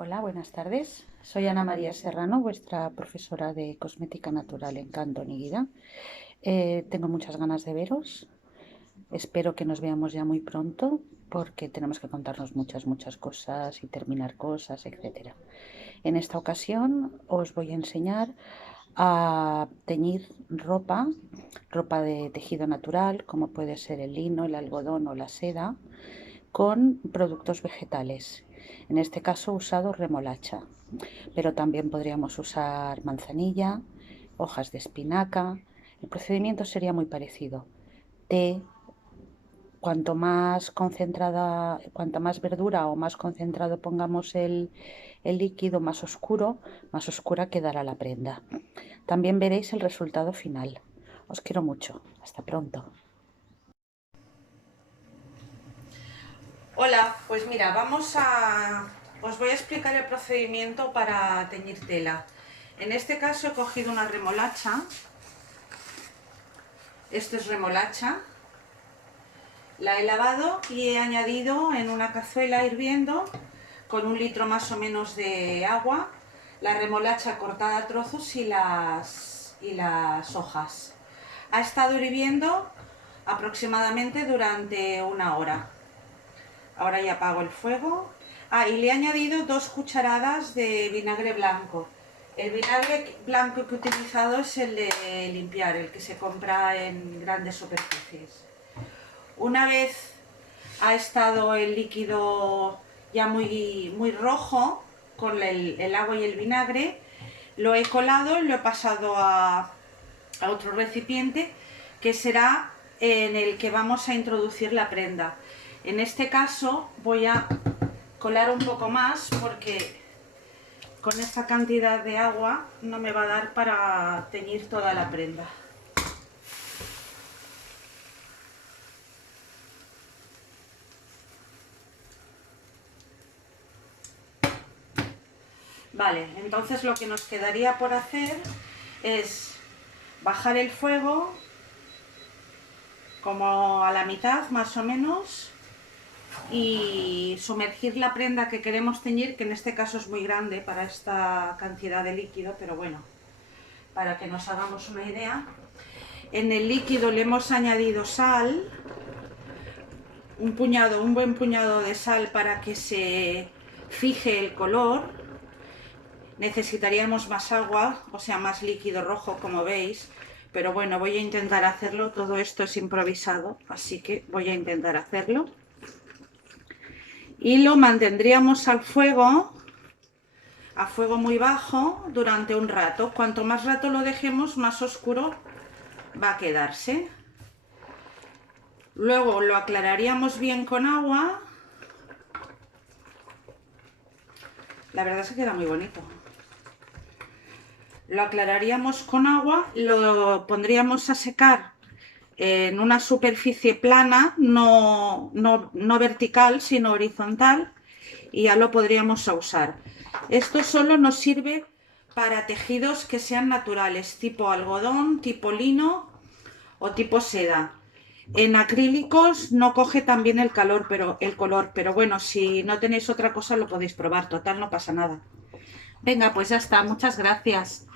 Hola, buenas tardes. Soy Ana María Serrano, vuestra profesora de Cosmética Natural en Canto Niguida. Tengo muchas ganas de veros. Espero que nos veamos ya muy pronto porque tenemos que contarnos muchas cosas y terminar cosas, etcétera. En esta ocasión os voy a enseñar a teñir ropa de tejido natural, como puede ser el lino, el algodón o la seda, con productos vegetales. En este caso he usado remolacha, pero también podríamos usar manzanilla, hojas de espinaca. El procedimiento sería muy parecido. Té, cuanta más verdura o más concentrado pongamos el líquido, más oscura quedará la prenda. También veréis el resultado final. Os quiero mucho. Hasta pronto. Hola, pues mira, os voy a explicar el procedimiento para teñir tela. En este caso he cogido una remolacha, esto es remolacha, la he lavado y he añadido en una cazuela hirviendo con 1 litro más o menos de agua, la remolacha cortada a trozos y las hojas. Ha estado hirviendo aproximadamente durante 1 hora. Ahora ya apago el fuego. Y le he añadido 2 cucharadas de vinagre blanco. El vinagre blanco que he utilizado es el de limpiar, el que se compra en grandes superficies. Una vez ha estado el líquido ya muy rojo con el agua y el vinagre, lo he colado y lo he pasado a otro recipiente que será en el que vamos a introducir la prenda. En este caso voy a colar un poco más porque con esta cantidad de agua no me va a dar para teñir toda la prenda. Vale, entonces lo que nos quedaría por hacer es bajar el fuego como a la mitad más o menos y sumergir la prenda que queremos teñir, que en este caso es muy grande para esta cantidad de líquido, pero bueno, para que nos hagamos una idea. En el líquido le hemos añadido sal, un buen puñado de sal para que se fije el color. Necesitaríamos más agua, o sea, más líquido rojo, como veis, pero bueno, voy a intentar hacerlo. Todo esto es improvisado, así que voy a intentar hacerlo. Y lo mantendríamos a fuego muy bajo durante un rato. Cuanto más rato lo dejemos, más oscuro va a quedarse. Luego lo aclararíamos bien con agua. La verdad es que queda muy bonito. Lo aclararíamos con agua, lo pondríamos a secar en una superficie plana, no vertical, sino horizontal, y ya lo podríamos usar. Esto solo nos sirve para tejidos que sean naturales, tipo algodón, tipo lino o tipo seda. En acrílicos no coge tan bien el color, pero bueno, si no tenéis otra cosa lo podéis probar, total no pasa nada. Venga, pues ya está, muchas gracias.